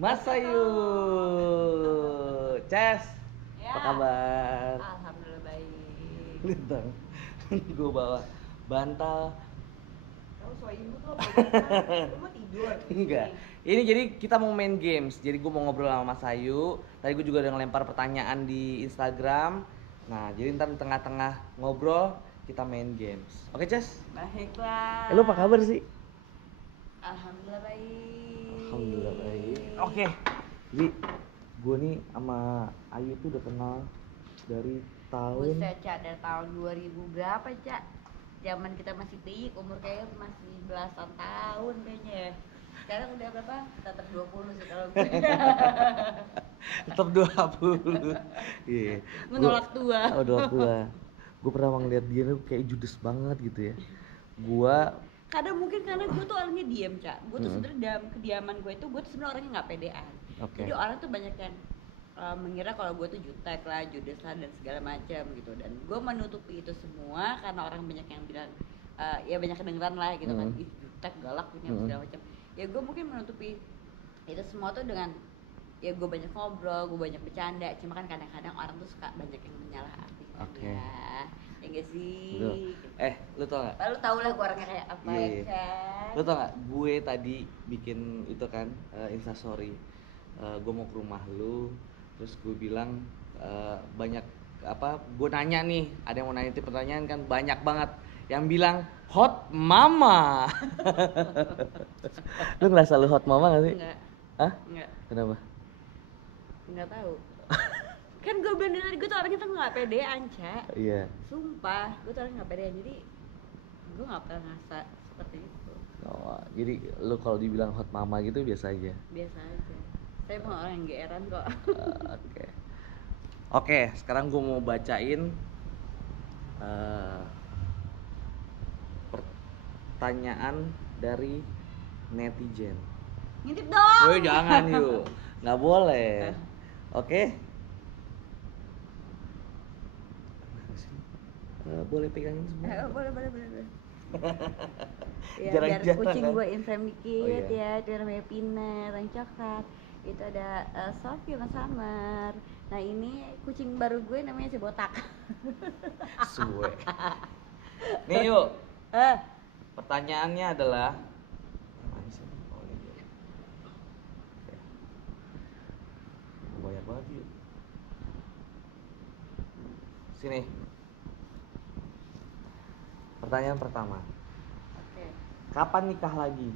Mas Ayu, Ces, Ya. apa kabar? Alhamdulillah baik. Lihat dong, gue bawa bantal. Kamu so ibu tuh apa? Kamu tidur. Enggak, ini jadi kita mau main games. Jadi gue mau ngobrol sama Mas Ayu. Tadi gue juga udah ngelempar pertanyaan di Instagram. Nah, jadi ntar di tengah-tengah ngobrol kita main games. Oke, Ces? Baiklah. Lu apa kabar sih? Alhamdulillah baik. Alhamdulillah baik. Oke. Jadi gue nih sama Ayu tuh udah kenal dari tahun Buset, Cak, dari tahun 2000 berapa, Cak? Zaman kita masih bayi, umur kayaknya masih belasan tahun kayaknya ya. Sekarang udah berapa? Tetap 20 sih kalau gue. tetap 20. Iya. Menolak tua. Menolak tua. Gue pernah ngeliat dia tuh kayak judes banget gitu ya. Gua Kadang mungkin karena gue tuh orangnya diem, Cak. Gue tuh Hmm. sebenarnya dalam kediaman gue itu, gue tuh sebenarnya orangnya nggak pedean. Oke. Jadi orang tuh banyak yang mengira kalau gue tuh jutek lah, judes lah dan segala macam gitu. Dan gue menutupi itu semua karena orang banyak yang bilang ya banyak kedengeran lah gitu kan, ih jutek galak punya segala macam. Ya gue mungkin menutupi itu semua tuh dengan ya gue banyak ngobrol, gue banyak bercanda. Cuma kan kadang-kadang orang tuh suka banyak yang menyalahartikan Oke. ya enggak sih? Betul. Gitu. Lu tau gak? Lalu tau lah gue orangnya kayak apa Iya. ya kan. Lu tau gak? Gue tadi bikin itu kan Instastory. Gue mau ke rumah lu, terus gue bilang banyak apa? Gue nanya nih, ada yang mau nanya itu pertanyaan kan banyak banget yang bilang hot mama. Lu ngerasa lu hot mama gak sih? Enggak. Hah? Enggak. Kenapa? Enggak tahu. Kan gue bilang dari gue tuh orangnya tuh nggak pedean, Cak. Iya. Sumpah, gue tuh orangnya nggak pedean, jadi gue nggak pernah ngerasa seperti itu. Oh, jadi lu kalau dibilang hot mama gitu biasa aja. Biasa aja. Saya bukan orang yang geeran kok. Oke. Oke, sekarang gue mau bacain pertanyaan dari netizen. Ngintip dong. Woi, jangan yuk, nggak boleh. Oke. Boleh pegangin semua. Boleh. Ya, Jarang-jarang biar kucing kan? gue inframe dikit. Oh, iya. Ya, itu namanya Pinet, yang coklat. Itu ada Sophie sama Summer. Nah ini kucing baru gue namanya si botak. Suwe. Nih yuk, Eh, pertanyaannya adalah mana sih? Oh, ini dia. Oke. Banyak banget yuk. Sini. Pertanyaan pertama. oke. Kapan nikah lagi?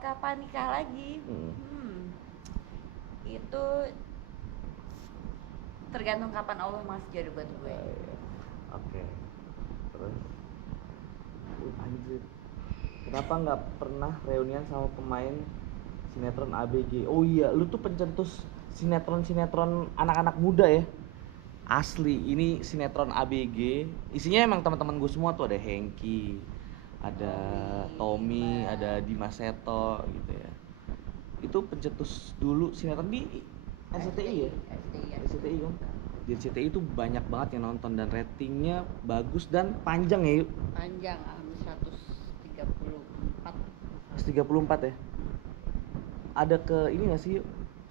Kapan nikah lagi? Itu tergantung kapan Allah masih jodoh buat gue. Iya. Oke. Terus anjir. Kenapa nggak pernah reunian sama pemain sinetron ABG? Oh iya, lu tuh pencetus sinetron anak-anak muda ya. Asli, ini sinetron ABG. Isinya emang teman-teman gue semua tuh, ada Hengki, ada Tommy, ada Dimas Seto gitu ya. Itu pencetus dulu sinetron di RCTI ya? RCTI kan? Di RCTI itu banyak banget yang nonton dan ratingnya bagus dan panjang ya yuk. Panjang, hampir 134. 134 ya? Ada ke ini gak sih yuk?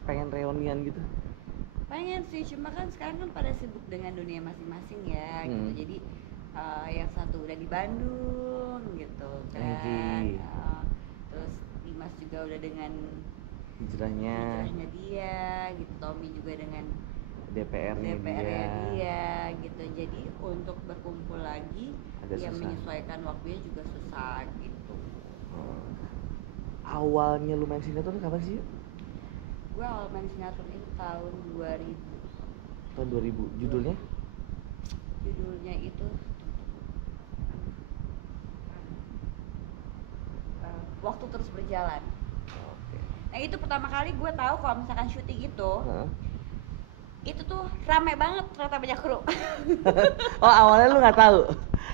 Pengen reunian gitu? Pengen sih, cuma kan sekarang kan pada sibuk dengan dunia masing-masing ya gitu. Jadi yang satu udah di Bandung gitu kan. Hengki. Terus Dimas juga udah dengan Hijrahnya dia gitu. Tommy juga dengan DPR-nya dia gitu. Jadi untuk berkumpul lagi agak ya susah. menyesuaikan waktunya juga susah gitu. Awalnya lu main sinetron kapan sih yuk? Gue awal main sinetron itu tahun 2000. Tahun 2000. Judulnya? Judulnya itu Waktu Terus Berjalan. Oke. Nah itu pertama kali gue tahu kalau misalkan syuting Heeh. itu tuh rame banget ternyata banyak kru. Oh, awalnya lu nggak tahu?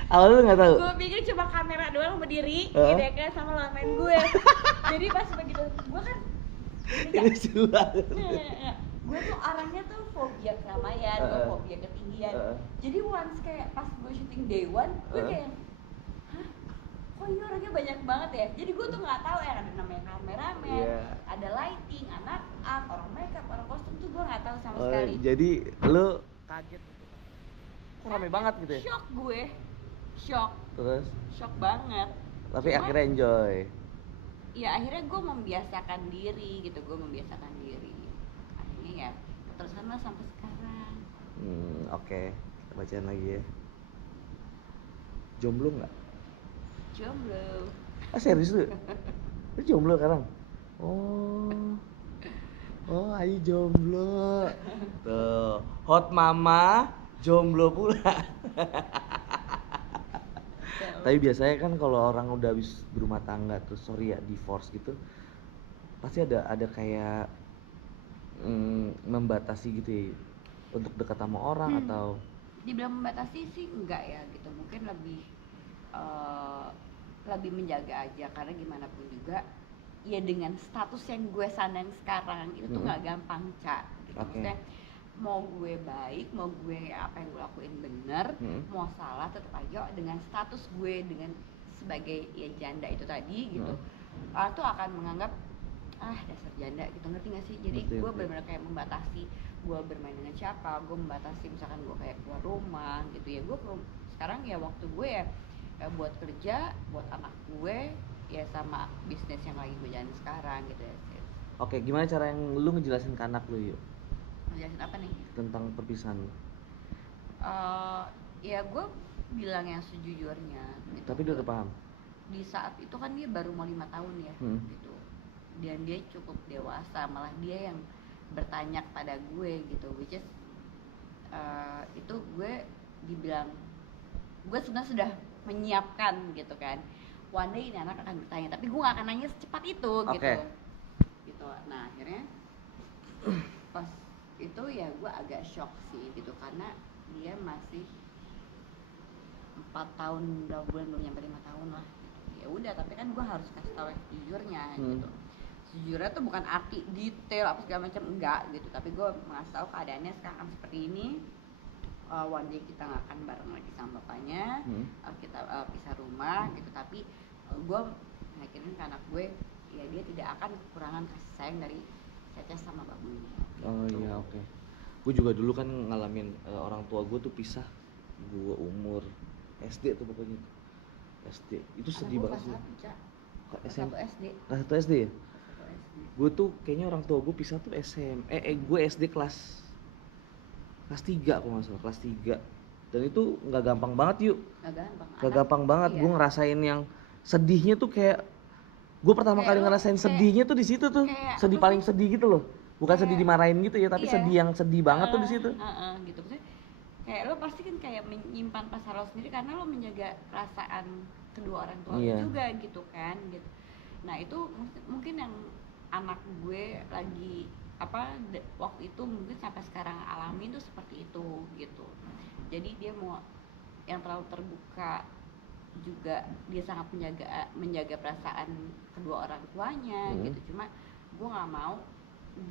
Awalnya lu nggak tahu? Gue pikir cuma kamera doang berdiri, Heeh. gitu ya kan sama lamen gue. Jadi pas begitu gue kan Ini lucu banget. gue tuh orangnya tuh fobia keramaian, gue fobia ketinggian. Jadi once kayak pas gue syuting day one, gue kayak hah? Kok ini orangnya banyak banget ya. Jadi gue tuh nggak tahu ya ada namanya kameramen, ada lighting, anak art, orang makeup, orang kostum tuh gue nggak tahu sama sekali. Jadi lu kaget gitu. Kok rame banget gitu ya? Shock gue, shock. Terus? Shock banget. Tapi Cuma, akhirnya enjoy. Ya akhirnya gue membiasakan diri gitu, akhirnya ya terusan lah sampai sekarang. Oke. Kita bacain lagi ya. Jomblo nggak? Jomblo. Serius lu? Lu jomblo sekarang? Oh Ayu jomblo. Tuh, hot mama jomblo pula. Tapi biasanya kan kalau orang udah habis berumah tangga terus divorce gitu, pasti ada kayak membatasi gitu ya untuk dekat sama orang atau dibilang membatasi sih enggak ya gitu, mungkin lebih menjaga aja, karena gimana pun juga ya dengan status yang gue sandang sekarang itu tuh nggak gampang Ca gitu. Maksudnya mau gue baik, mau gue apa yang gue lakuin bener, mau salah tetap aja dengan status gue dengan sebagai ya janda itu tadi gitu, orang tuh akan menganggap dasar janda gitu, ngerti gak sih? Jadi gue benar-benar kayak membatasi gue bermain dengan siapa, gue membatasi misalkan gue kayak keluar rumah gitu ya. Gue sekarang ya waktu gue ya buat kerja, buat anak gue ya sama bisnis yang lagi gue jalanin sekarang gitu ya. Oke, gimana cara yang lu ngejelasin ke anak lu yuk? Ngejelasin apa nih? Tentang perpisahan lu. Ya gue bilang yang sejujurnya gitu. Tapi dia udah paham? Di saat itu kan dia baru mau 5 tahun ya gitu, dan dia cukup dewasa, malah dia yang bertanya pada gue gitu, which is itu gue dibilang gue sebenarnya sudah menyiapkan gitu kan, one day ini anak akan bertanya, tapi gue gak akan nanya secepat itu gitu. Nah akhirnya pas itu ya gue agak shock sih gitu, karena dia masih 4 tahun udah bulan, belum nyampe 5 tahun lah gitu. Ya udah, tapi kan gue harus kasih tahu yang sejujurnya gitu. Sejujurnya tuh bukan arti detail apa segala macam, enggak gitu, tapi gue ngasih tahu keadaannya sekarang seperti ini. One day kita nggak akan bareng lagi sama bapaknya, kita pisah rumah gitu, tapi gue yakinin ke anak gue ya dia tidak akan kekurangan kasih sayang dari Caca sama babunya. Iya oke. Gue juga dulu kan ngalamin orang tua gue tuh pisah, gue umur SD tuh pokoknya. SD itu sedih banget sih. Satu SD. Satu SD ya? Gue tuh kayaknya orang tua gue pisah tuh gue SD kelas 3 kalau nggak salah, kelas 3. Dan itu nggak gampang banget yuk. Nggak gampang banget. Iya. Gue ngerasain yang sedihnya tuh kayak gue pertama kali ngerasain sedihnya tuh di situ tuh, sedih paling sedih gitu loh. Bukan sedih dimarahin gitu ya, tapi sedih yang sedih banget tuh di situ. Gitu. Maksudnya kayak lo pasti kan kayak menyimpan perasaan lo sendiri karena lo menjaga perasaan kedua orang tua juga gitu kan gitu. Nah itu mungkin yang anak gue lagi waktu itu mungkin sampai sekarang alami itu seperti itu gitu. Jadi dia mau yang terlalu terbuka juga, dia sangat menjaga perasaan kedua orang tuanya gitu. Cuma gue nggak mau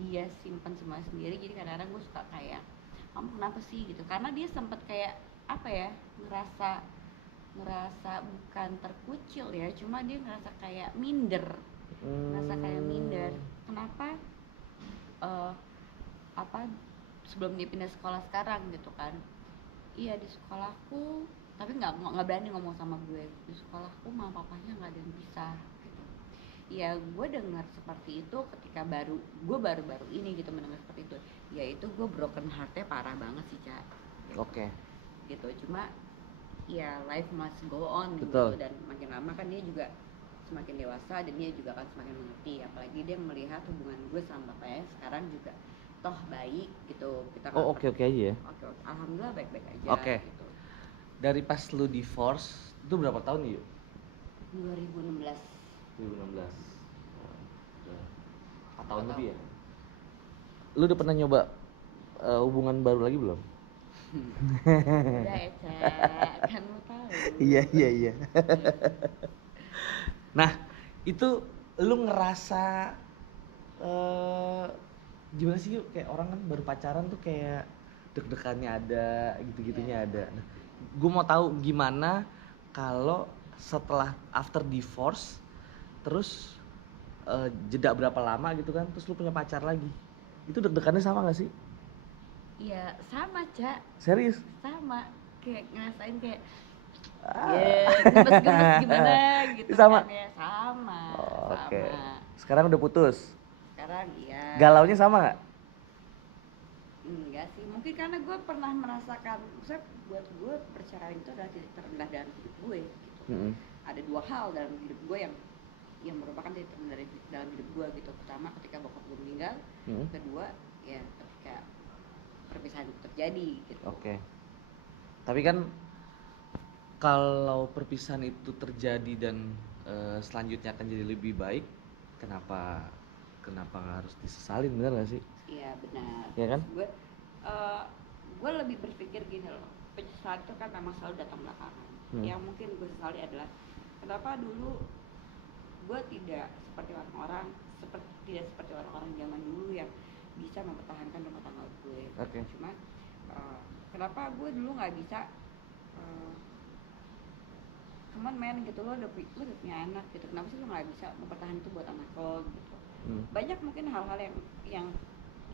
dia simpan semua sendiri, jadi kadang-kadang gue suka kayak kamu kenapa sih gitu, karena dia sempat kayak ngerasa bukan terkucil ya, cuma dia ngerasa kayak minder, kenapa sebelum dia pindah sekolah sekarang gitu kan, iya di sekolahku, tapi nggak berani ngomong sama gue, di sekolahku mama papanya nggak ada yang pisah gitu. Ya gue dengar seperti itu ketika gue baru ini gitu mendengar seperti itu, ya itu gue broken heartnya parah banget sih Ca gitu. Gitu, cuma ya life must go on gitu, dan makin lama kan dia juga semakin dewasa dan dia juga akan semakin mengerti, apalagi dia melihat hubungan gue sama bapaknya sekarang juga toh baik gitu. Kita oke aja ya. Oke, alhamdulillah baik-baik aja gitu. Dari pas lu divorce itu berapa tahun yuk? 2016. 4 tahun lebih ya? Lu udah pernah nyoba hubungan baru lagi belum? Udah ya Cak, kan lu tahu. Iya. Nah itu lu ngerasa gimana sih yuk, kayak orang kan baru pacaran tuh kayak deg-degannya ada, gitu-gitunya ada. Nah, gue mau tahu gimana kalau setelah after divorce terus jeda berapa lama gitu kan, terus lu punya pacar lagi, itu deg-degannya sama gak sih? Iya sama Cak, Serius? sama, kayak ngerasain kayak Ah. gemes-gemes gimana gitu Sama? kan ya, sama, Oh, sama. oke. Sekarang udah putus? Sekarang iya. Galaunya sama gak? Enggak sih, mungkin karena gue pernah merasakan, maksudnya buat gue perceraian itu adalah titik terendah dalam hidup gue gitu. Ada dua hal dalam hidup gue yang merupakan titik terendah dalam hidup gue gitu. Pertama ketika bokap gue meninggal, kedua ya ketika perpisahan itu terjadi gitu. Oke. Tapi kan kalau perpisahan itu terjadi dan selanjutnya akan jadi lebih baik, kenapa harus disesalin, benar gak sih? Iya benar. Iya kan? Gue lebih berpikir gini loh, penyesalan itu kan memang selalu datang belakangan. Yang mungkin gue sesali adalah kenapa dulu gue tidak seperti orang-orang zaman dulu yang bisa mempertahankan rumah tangga gue. Oke. Cuma kenapa gue dulu nggak bisa cuman main gitu, lo udah punya anak gitu, kenapa sih lo nggak bisa mempertahankan itu buat anak lo gitu. Banyak mungkin hal-hal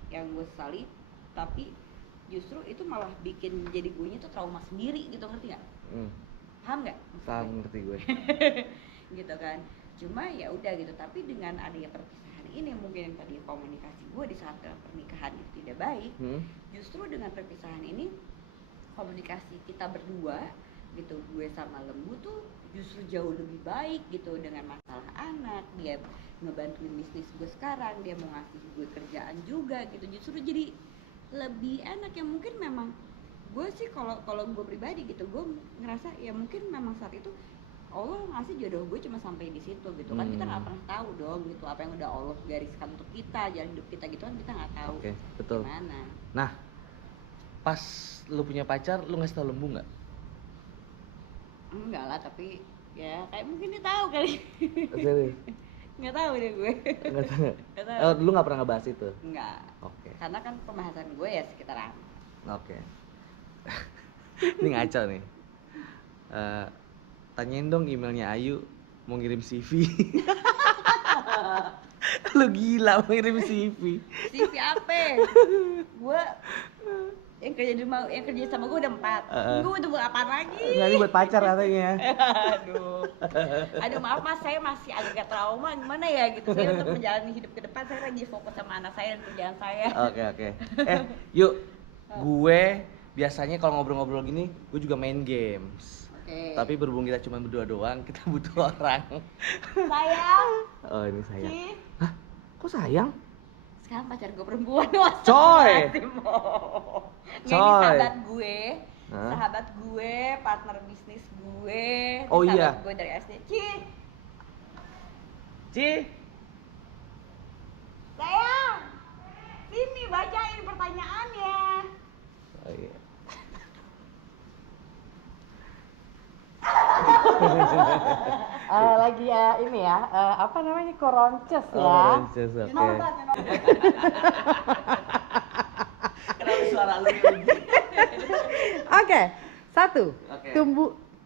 yang gue sesali, tapi justru itu malah bikin jadi gue tuh trauma sendiri gitu, ngerti nggak? Paham nggak? Paham, ngerti gue. Gitu kan. Cuma ya udah gitu, tapi dengan adanya perpisahan ini, mungkin yang tadi komunikasi gue di saat dalam pernikahan itu tidak baik, justru dengan perpisahan ini komunikasi kita berdua gitu, gue sama Lembu tuh justru jauh lebih baik gitu. Dengan masalah anak, dia ngebantuin bisnis gue sekarang, dia mau ngasih gue kerjaan juga gitu, justru jadi lebih enak. Ya mungkin memang gue sih kalau gue pribadi gitu, gue ngerasa ya mungkin memang saat itu Allah ngasih jodoh gue cuma sampai di situ gitu kan. Kita nggak pernah tahu dong gitu apa yang udah Allah gariskan untuk kita, jalan hidup kita gitu kan, kita nggak tahu. Oke, betul. Gimana. Nah, pas lu punya pacar, lu ngasih tau Lembu nggak? Enggak lah, tapi ya kayak mungkin dia tahu kali. Serius? Nggak tahu deh gue. Nggak tahu. Nggak tahu. Oh, lu nggak pernah ngebahas itu? Enggak. Oke. Karena kan pembahasan gue ya sekitaran. Oke. Ini ngaco nih. Tanyain dong emailnya Ayu, mau ngirim CV. Lu gila mau ngirim CV. CV apa? Gue yang kerja sama gue udah 4. Gue udah buat apaan lagi? Nggak, ini buat pacar katanya. Aduh maaf mas, saya masih agak trauma, gimana ya gitu. Saya untuk menjalani hidup ke depan, saya lagi fokus sama anak saya dan kerjaan saya. Oke. Yuk, gue biasanya kalau ngobrol-ngobrol gini, gue juga main games. Tapi berhubung kita cuma berdua doang, kita butuh orang. Sayang. Oh, ini sayang. Hah? Kok sayang? Sekarang pacar gue perempuan. Coy. Ini sahabat gue. Sahabat gue, partner bisnis gue. Oh iya. Sahabat gue dari SD. Ci. Sayang. Sini bacain pertanyaannya. Oh iya. Lagi ya ini ya, apa namanya, koronces ya. Koronces, oke. Kenapa suara lu begini? Oke, 1. Oke.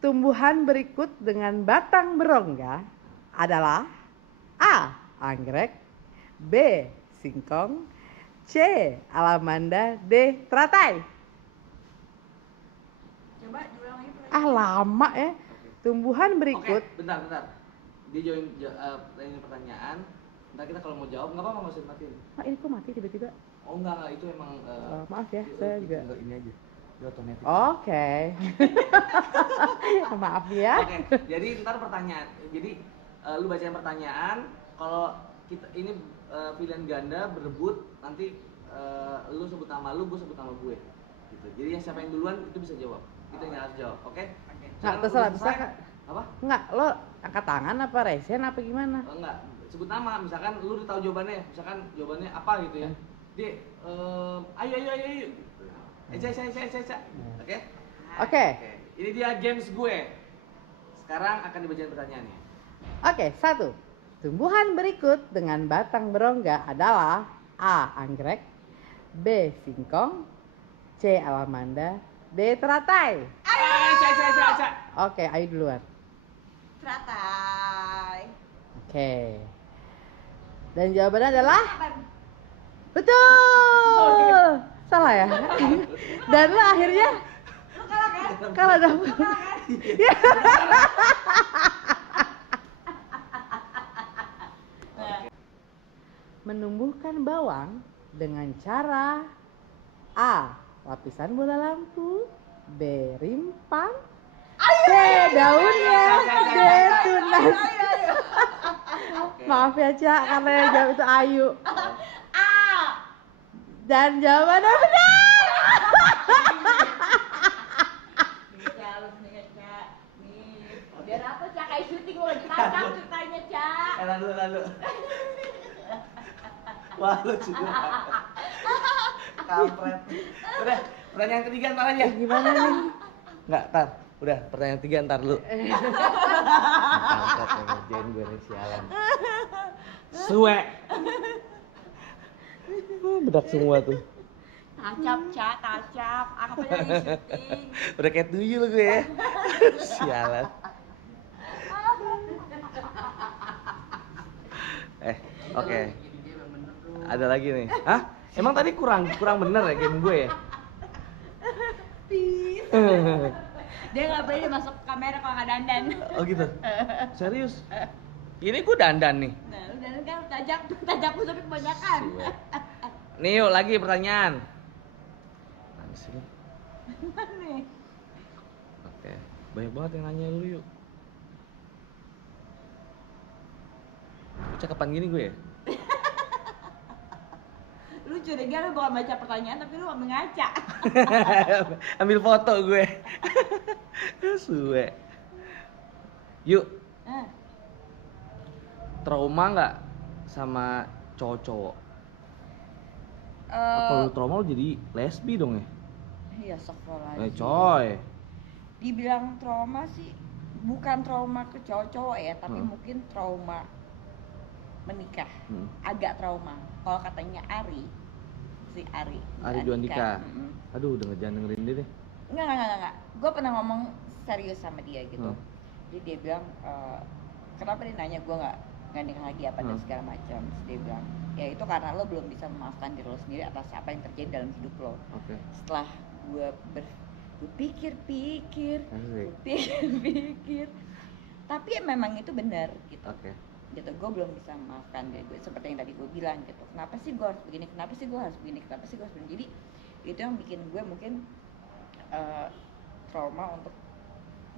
Tumbuhan berikut dengan batang berongga adalah A. Anggrek, B. Singkong, C. Alamanda, D. Teratai. Coba diulang lagi pertanyaan. Lama ya. Tumbuhan berikut. Oke, bentar. Dia ini pertanyaan. Ntar kita kalau mau jawab, nggak apa-apa, nggak usah matiin. Ini kok mati tiba-tiba? Oh enggak, itu emang maaf ya, saya juga. Ini aja. Dia otomatis. Oke. Maaf ya. Oke, jadi ntar pertanyaan. Jadi lu bacain pertanyaan. Kalau kita ini pilihan ganda berebut, nanti lu sebut nama lu, gue sebut nama gue. Gitu. Jadi siapa yang duluan itu bisa jawab. Kita yang harus jawab, oke? Nggak, terserah, bisa nggak? Apa? Enggak, lo angkat tangan apa resen apa gimana? Enggak, sebut nama. Misalkan lu udah tahu jawabannya, misalkan jawabannya apa gitu ya. Dia ayo. Eca. Oke? Oke. Ini dia games gue. Sekarang akan dibacain pertanyaannya. Oke, 1. Tumbuhan berikut dengan batang berongga adalah A. Anggrek, B. Singkong, C. Alamanda, D. Teratai. Eca. Oke, ayo duluan. Teratai. Oke. Dan jawabannya adalah Apaan? betul. Salah ya? Dan lo akhirnya Lu kalah kan? kalah dong. Lu kalah kan? Nah, Menumbuhkan bawang dengan cara A. Lapisan bola lampu, B. Rimpang, C. Daunnya, D. Tunas. Maaf ya Cak, karena yang jawab itu Ayu. Dan jawabannya benar. bisa lu nih, Cak. Nih, biar apa Cak kayak syuting lu lagi kacang ceritanya, Cak. Lalu. Wah, lucu banget. Kampret. Udah, pertanyaan ketiga ntar aja. Gimana nih? Enggak, tar. Udah, pertanyaan ketiga ntar lu. Kampret ngerjain gue nih sialan. Suwe. Bedak semua tuh. Tacap, Cak, tacap. Apa lagi syuting? Udah kayak tuyul gue ya. Sialan. Oke. Ada lagi nih. Hah? Emang tadi kurang bener ya game gue ya? Dia nggak boleh masuk kamera kalau nggak dandan. Oh gitu. Serius? Ini gue dandan nih. Nah, lu dandan kan tajak lu tapi kebanyakan. Siwe. Nih yuk lagi pertanyaan. Mana sih lu? Nih. Oke. Banyak banget yang nanya lu yuk. Cakapan gini gue ya? Lu curiga lu bukan baca pertanyaan tapi lu ambil ngaca. Ambil foto gue. Suwe. Yuk, trauma nggak sama cowok-cowok? Kalau lu trauma lu jadi lesbi dong ya? Iya, astagfirullahaladzim. Coy. Dibilang trauma sih bukan trauma ke cowok-cowok ya, tapi mungkin trauma menikah. Agak trauma. Kalau katanya si Ari Juandika. Aduh, jangan dengerin dia deh. Enggak. Gue pernah ngomong serius sama dia gitu. Jadi dia bilang, kenapa dia nanya gue nggak nikah lagi apa dan segala macam. Terus dia bilang, ya itu karena lo belum bisa memaafkan diri lo sendiri atas apa yang terjadi dalam hidup lo. Setelah gue berpikir, tapi ya memang itu benar gitu. Gitu, gue belum bisa memaafkan diri gue seperti yang tadi gue bilang gitu. Kenapa sih gue harus begini? Kenapa sih gue harus begini? Jadi itu yang bikin gue mungkin trauma untuk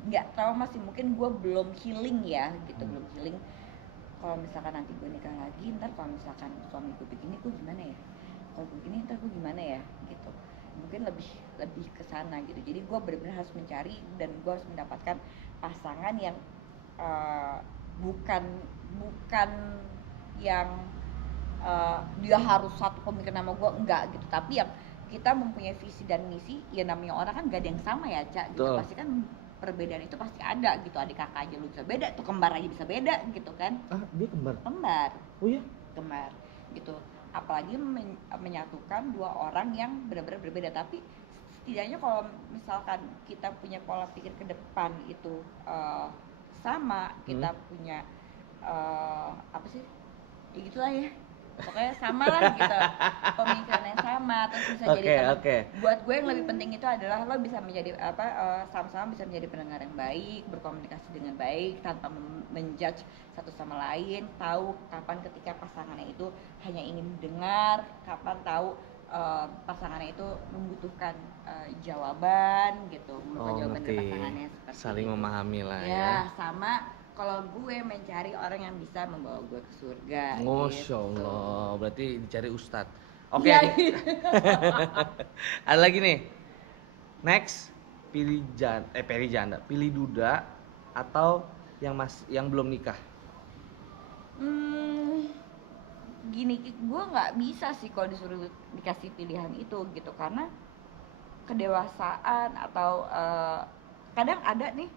nggak trauma sih, mungkin gue belum healing ya gitu, belum healing. Kalau misalkan nanti gue nikah lagi, ntar kalau misalkan suami gue begini, gue gimana ya? Kalau begini ntar gue gimana ya? Gitu. Mungkin lebih ke sana gitu. Jadi gue benar-benar harus mencari dan gue harus mendapatkan pasangan yang bukan yang dia harus satu pemikiran sama gue, enggak gitu, tapi yang kita mempunyai visi dan misi. Ya namanya orang kan gak ada yang sama ya Cak gitu. Pasti kan perbedaan itu pasti ada gitu. Adik kakak aja lu bisa beda, tuh kembar aja bisa beda gitu kan. Dia kembar? Oh iya? Kembar gitu. Apalagi menyatukan dua orang yang benar-benar berbeda, tapi setidaknya kalau misalkan kita punya pola pikir ke depan itu sama, kita punya apa sih ya gitulah ya, pokoknya sama lah gitu, pemikiran yang sama, terus bisa jadi teman. Buat gue yang lebih penting itu adalah lo bisa menjadi sama-sama bisa menjadi pendengar yang baik, berkomunikasi dengan baik tanpa menjudge satu sama lain, tahu kapan ketika pasangannya itu hanya ingin dengar, kapan tahu pasangannya itu membutuhkan jawaban gitu, jawaban dari pasangannya seperti saling itu. Memahami lah ya. Sama kalau gue mencari orang yang bisa membawa gue ke surga. Masya Allah, gitu. Berarti dicari ustadz. Oke. Ya, gitu. Ada lagi nih. Next, pilih duda atau yang belum nikah. Gini, gue nggak bisa sih kalau disuruh dikasih pilihan itu gitu, karena kedewasaan atau kadang ada nih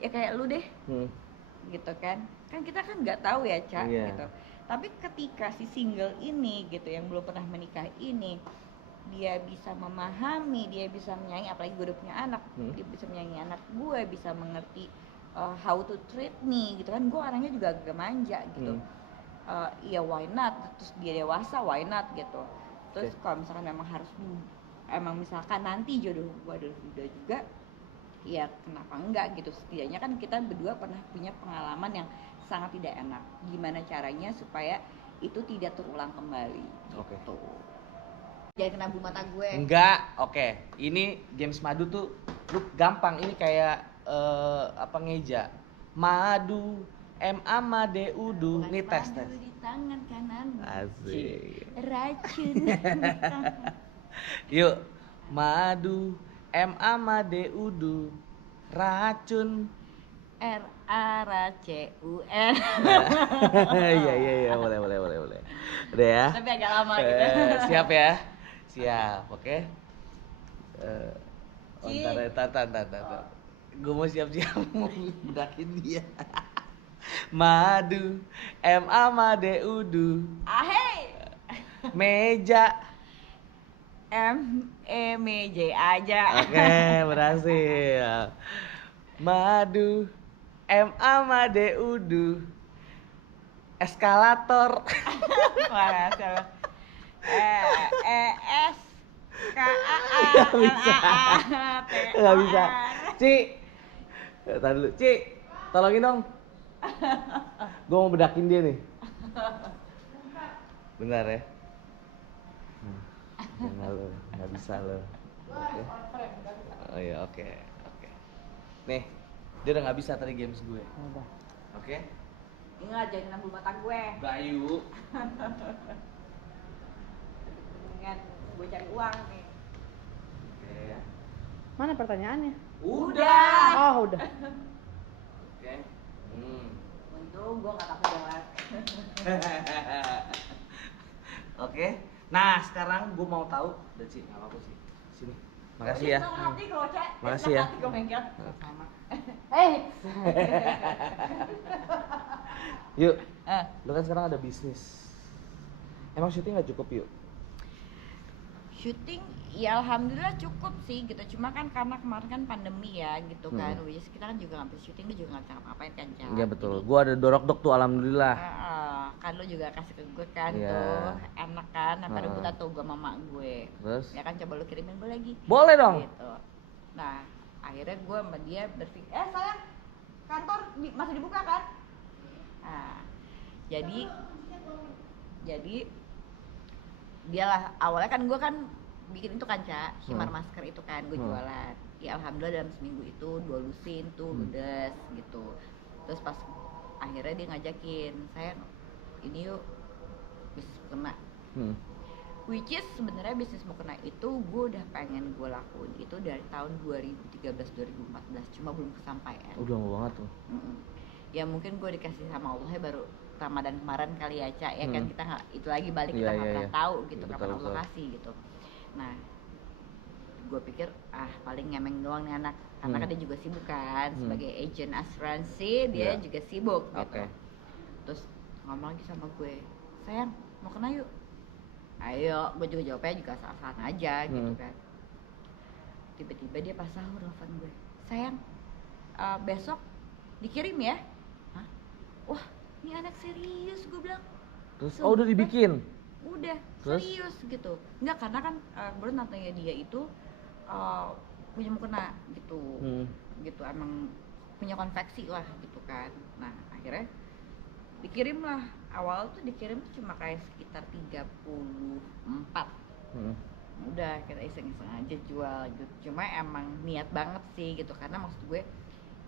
ya kayak lu deh. Gitu kan kita kan nggak tahu ya Cak gitu. Tapi ketika si single ini gitu yang belum pernah menikah ini, dia bisa memahami, dia bisa menyayangi, apalagi gue udah punya anak, dia bisa menyayangi anak gue, bisa mengerti how to treat me gitu kan. Gue orangnya juga agak manja gitu. Ya why not, terus dia dewasa why not gitu. Terus kalau misalkan memang harus emang misalkan nanti jodoh gue adalah Duda juga, ya kenapa enggak gitu. Setidaknya kan kita berdua pernah punya pengalaman yang sangat tidak enak. Gimana caranya supaya itu tidak terulang kembali gitu. Jangan kena bulu mata gue. Enggak, oke. Ini games madu tuh lu gampang. Ini kayak ngeja. Madu, MADUDU. Nih tes. Madu di tangan kanan. Asik. Racun di tangan. Yuk. Madu, MADUDU. Racun. RACUN. Iya, boleh. Udah ya. Tapi agak lama gitu. Siap ya? Siap, oke. Ci. Ntar. Gue mau siap-siap mau bedakin dia. Madu, MADUDU. Ahey. Meja. MEJ aja. Oke, berhasil. Madu, MADUDU. Eskalator. Berhasil. S K A A Nggak bisa. Nggak bisa. Ci, tahan dulu. Ci, tolongin dong. Gue mau bedakin dia nih. Bentar ya. Nggak bisa lo. Oke. Oh iya, oke. Nih, dia udah nggak bisa tadi games gue. Udah. Oke. Ingat jangan kena bulu mata gue. Bayu. Dengan gue cari uang nih. Oke. Mana pertanyaannya? Udah. Oh, udah. Oke. Untung gue gak takut jawab. Oke. Nah, sekarang gue mau tahu. Udah sih, nggak apa-apa sih. Sini. Makasih ya. Hati kalau Cek. Makasih ya. Hati gue bengkel. Sama. Yuk. Lu kan sekarang ada bisnis. Emang syuting nggak cukup yuk? Syuting ya alhamdulillah cukup sih gitu, cuma kan karena kemarin kan pandemi ya gitu kan, which is kita kan juga nggak bisa syuting, dia juga nggak bisa ngapa-ngapain kan Cak. Iya betul, gua ada dorok-dok tuh alhamdulillah. Kan lo juga kasih ke gue kan Iya. tuh enak kan, sampai rebutan tuh gue mama gue. Terus? Ya kan coba lu kirimin gue lagi. Boleh dong. Gitu. Nah akhirnya gue sama dia berpikir, sayang kantor masih dibuka kan? Nah jadi dialah awalnya kan gue kan bikin itu kan Cak, himar masker itu kan gue jualan. Ya alhamdulillah dalam seminggu itu 2 lusin tuh ludes gitu. Terus pas akhirnya dia ngajakin, sayang ini yuk bisnis mukena. Which is sebenarnya bisnis mukena itu gue udah pengen gue lakuin itu dari tahun 2013-2014, cuma belum kesampaian. Udah lama banget tuh. Ya mungkin gue dikasih sama Allah ya baru Ramadan kemarin kali ya Cak, ya kan kita nggak itu lagi balik kita nggak pernah tahu gitu kapan Allah kasih gitu. Nah gue pikir paling ngemeng doang nih anak, karena kan dia juga sibuk kan sebagai agent asuransi, dia juga sibuk gitu. Terus ngomong lagi sama gue, sayang mau kena yuk, ayo. Gue juga jawabnya juga asal-asalan aja gitu kan. Tiba-tiba dia pas sahur telepon gue, sayang besok dikirim ya. Hah? Wah ini anak serius, gue bilang. Terus udah dibikin? Udah. Terus? Serius gitu. Enggak, karena kan baru nantinya dia itu punya mukena gitu. Gitu emang punya konveksi lah gitu kan. Nah akhirnya dikirim lah. Awal tuh dikirim tuh cuma kayak sekitar 34. Udah kita iseng-iseng aja jual gitu. Cuma emang niat banget sih gitu, karena maksud gue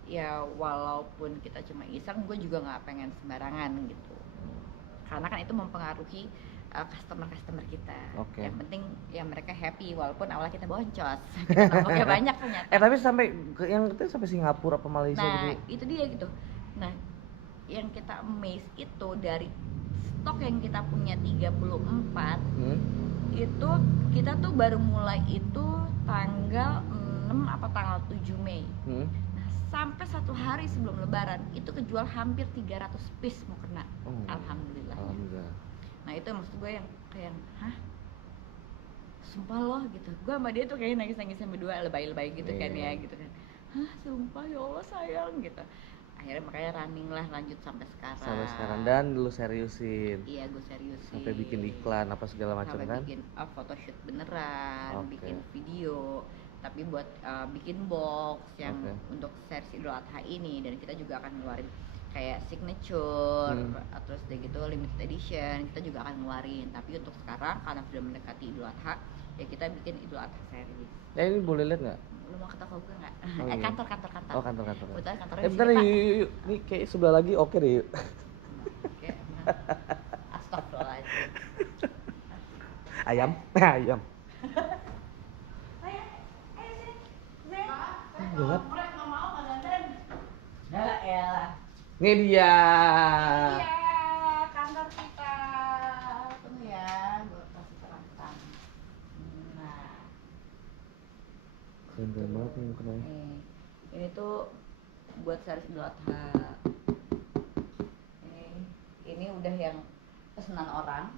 ya walaupun kita cuma iseng, gue juga nggak pengen sembarangan gitu, karena kan itu mempengaruhi customer kita. Yang penting ya mereka happy walaupun awalnya kita boncos, kita nampaknya banyak ternyata. Tapi sampai yang itu sampai Singapura apa Malaysia Nah gitu. itu dia gitu. Nah yang kita amaze itu dari stok yang kita punya 34 itu kita tuh baru mulai itu tanggal 6 apa tanggal 7 Mei. Sampai 1 hari sebelum lebaran itu kejual hampir 300 piece mau kena. Alhamdulillah. Nah itu maksud gue yang kayak hah? Sumpah loh gitu. Gue sama dia tuh kayak nangis-nangis berdua, lebay-lebay gitu kan ya gitu kan. Hah sumpah ya Allah sayang gitu. akhirnya makanya running lah, lanjut sampai sekarang. Sampai sekarang, dan lu seriusin Iya, gue seriusin. sampai bikin iklan apa segala macam Sampai kan? bikin photoshoot beneran, Oke. bikin video, tapi buat bikin box yang Oke. untuk series Idul Adha ini, dan kita juga akan ngeluarin kayak signature, terus udah gitu limited edition kita juga akan ngeluarin. Tapi untuk sekarang karena sudah mendekati Idul Adha, ya kita bikin Idul Adha series. Ini boleh lihat nggak? Lu mau ke toko gue nggak? Oh, iya. Kantor. Oh, kantor. Kebetulan kantornya di Bentar sini, Pak. yuk. Nih kayak sebelah lagi, oke deh yuk. Oke, astagfirullahaladzim. Ayam. Gelap. Ya elah. Ini dia. Iya, kantor kita. Tunggu ya, gue kasih terangkan. Nah, Keren banget nih mukanya. ini tuh buat series Idul Adha. Ini udah yang pesanan orang.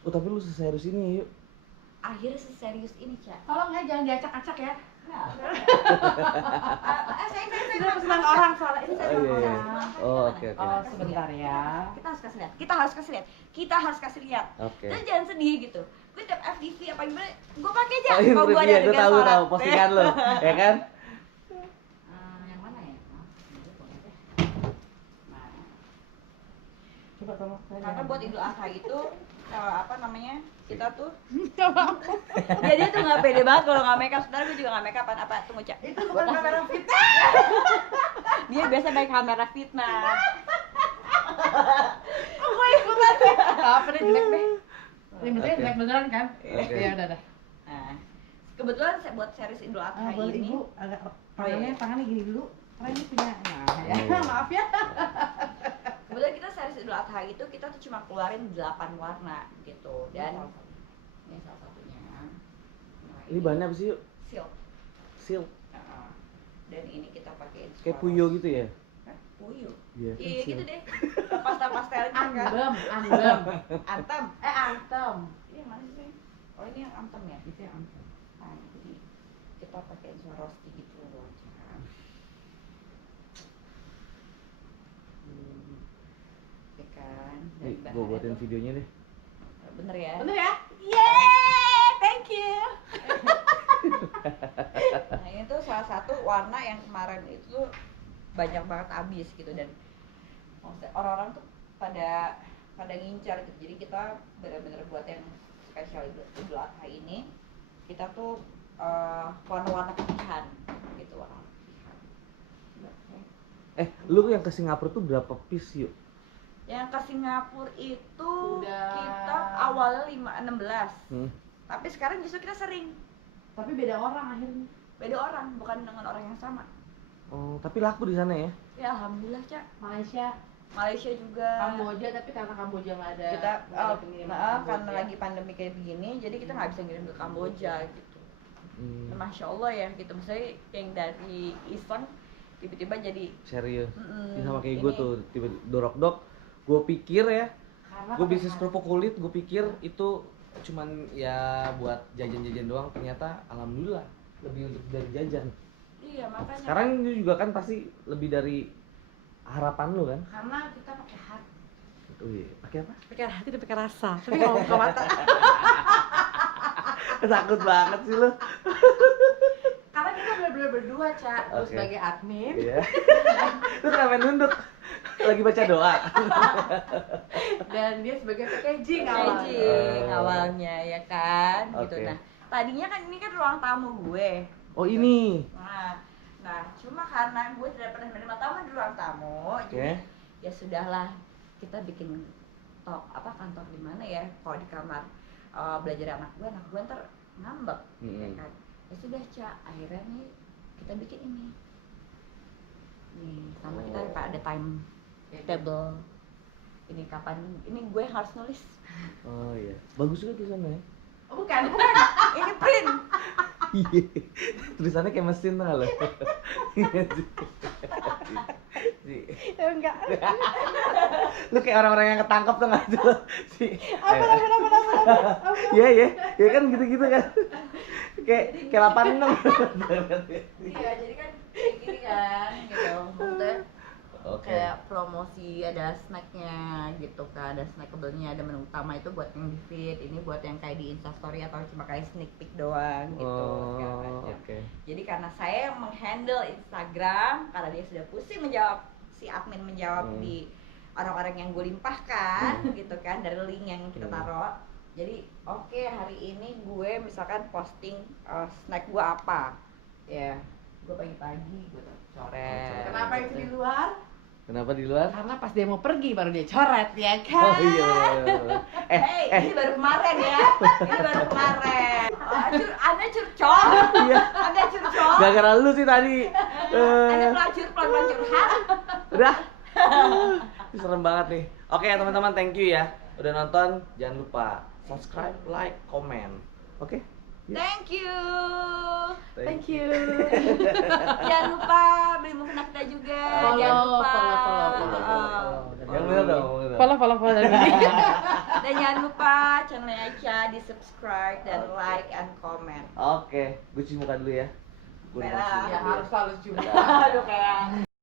Oh, tapi lu seserius ini yuk. Akhirnya seserius ini, Cak. Tolong ya jangan diacak-acak ya. Saya Sudah pesanan orang soalnya ini saya Oh, iya, iya. orang. Oh, oke. Oh, sebentar ya. Kita harus kasih lihat. Oke. Terus jangan sedih gitu. Gue tiap FTV apa gimana, gue pakai aja. Oh, ini Kalau gue ada trivia, gue adegan tahu sholat. postingan lo, ya kan? Yang mana ya? Nah, Coba tolong. karena buat Idul Adha itu apa namanya, kita tuh jadi tuh nggak pede banget kalau nggak makeup. Sebenarnya gue juga nggak makeupan. Apa tunggu, Cak? Itu bukan kamera fitnah. Dia biasa pakai kamera fitnah. Gue ikutan ya. Apa nih jelek deh. Ini benernya Oke. jelek beneran kan? Oke. Ya udah. Nah, kebetulan saya buat series Idul Adha Boleh ini. ibu agak Oh, iya. tangannya gini dulu. Karena ini punya. Nah, ya. Iya. Maaf ya. Kebetulan kita series Idul Adha itu kita tuh cuma keluarin 8 warna gitu, dan ini salah satunya. Nah, Ini bahannya apa sih yuk? silk. Silk. Nah, dan ini kita pakai Kayak puyo gitu ya? Hah? Puyo? Iya, kan Iya gitu silk. deh. Pastel-pastelnya kan. Anggem. Antem. Antem. Iya mana sih? Oh ini yang antem ya? Itu yang antem. Nah, jadi kita pakai Swarovski gitu loh. Ya kan? Nih, Dari gue bahannya buatin tuh- videonya deh. Bener ya? Bener ya? Yeay, thank you. Nah ini tuh salah satu warna yang kemarin itu banyak banget habis gitu, dan maksudnya orang-orang tuh pada ngincar gitu. Jadi kita benar-benar buat yang spesial Idul Adha ini, kita tuh warna-warna pilihan gitu, warna pilihan. Lu yang ke Singapura tuh berapa piece yuk? Yang ke Singapura itu Udah. kita awalnya 16, tapi sekarang justru kita sering Tapi beda orang akhirnya. beda orang, bukan dengan orang yang sama. Oh, tapi laku di sana ya? Ya alhamdulillah, Cak. Malaysia juga Kamboja, tapi karena Kamboja nggak ada kita nggak ada pengiriman ke karena Kamboja. lagi pandemi kayak begini, jadi kita nggak bisa ngirim ke Kamboja gitu. Hmm, Masya Allah ya gitu, misalnya yang dari iseng tiba-tiba jadi serius. mm, Ini sama kayak ini. gue tuh, tiba dorok-dok. Gue pikir ya, Karena gue pakai bisnis kerupuk kulit, gue pikir itu cuman ya buat jajan-jajan doang, ternyata alhamdulillah lebih untuk dari jajan. Iya makanya Sekarang itu juga kan pasti lebih dari harapan lu kan? karena kita pakai hati. Wih, pakai apa? Pakai hati dan pakai rasa. Tapi nggak mau buka mata. Takut banget sih lu. Karena kita benar-benar berdua, Cak. Lu Oke. sebagai admin Iya. Lu kenapa nunduk? Lagi baca doa. dan dia sebagai packaging packaging Oh. awalnya ya kan gitu. Oke. Nah tadinya kan ini kan ruang tamu gue. Oh ini. Nah cuma karena gue tidak pernah menerima tamu di ruang tamu, jadi ya sudahlah kita bikin kantor di mana ya, kalau di kamar belajar anak gue ntar ngambek ya kan. Ya sudah, Cak, akhirnya nih kita bikin ini nih, sama kita ada time table ini, kapan ini gue harus nulis. Oh iya. Bagus juga tulisannya. Oh, bukan. Ini print. Iya. Tulisannya kayak mesin tuh lo. Iya sih. Ya enggak. Lu kayak orang-orang yang ketangkep tuh nggak tuh si. Apa. Iya iya. Ya kan gitu-gitu kan. Kayak 86. Iya, jadi kan kayak gini kan gitu. Maksudnya promosi, ada snacknya gitu kan, ada snackable-nya, ada menu utama itu buat yang di feed, ini buat yang kayak di Instastory atau cuma kayak sneak peek doang gitu segala macam. Oke. Jadi karena saya yang menghandle Instagram, karena dia sudah pusing menjawab, si admin menjawab di orang-orang yang gue limpahkan gitu kan dari link yang kita taruh. Jadi oke, hari ini gue misalkan posting snack gue apa, ya gue pagi-pagi gue coret. Kenapa itu di luar? Kenapa di luar? Karena pas dia mau pergi baru dia coret ya kan. Oh iya. Ini baru kemarin ya, ini baru kemarin. Anda curcol, Iya. Anda curcol, Gara-gara lu sih tadi. Anda pelacur, pelan-pelan curhat. Udah. Ini serem banget nih. Oke teman-teman, thank you ya udah nonton. Jangan lupa subscribe, like, comment. Oke? Thank you. Thank you. Jangan lupa beli mukena kita juga. Follow, Jangan lupa. follow. Yang bener dong. Follow. Dan jangan lupa channelnya Aca di subscribe dan like and comment. Oke, gue cuci muka dulu ya. Gue Merah. Ya harus selalu juga. Aduh kayak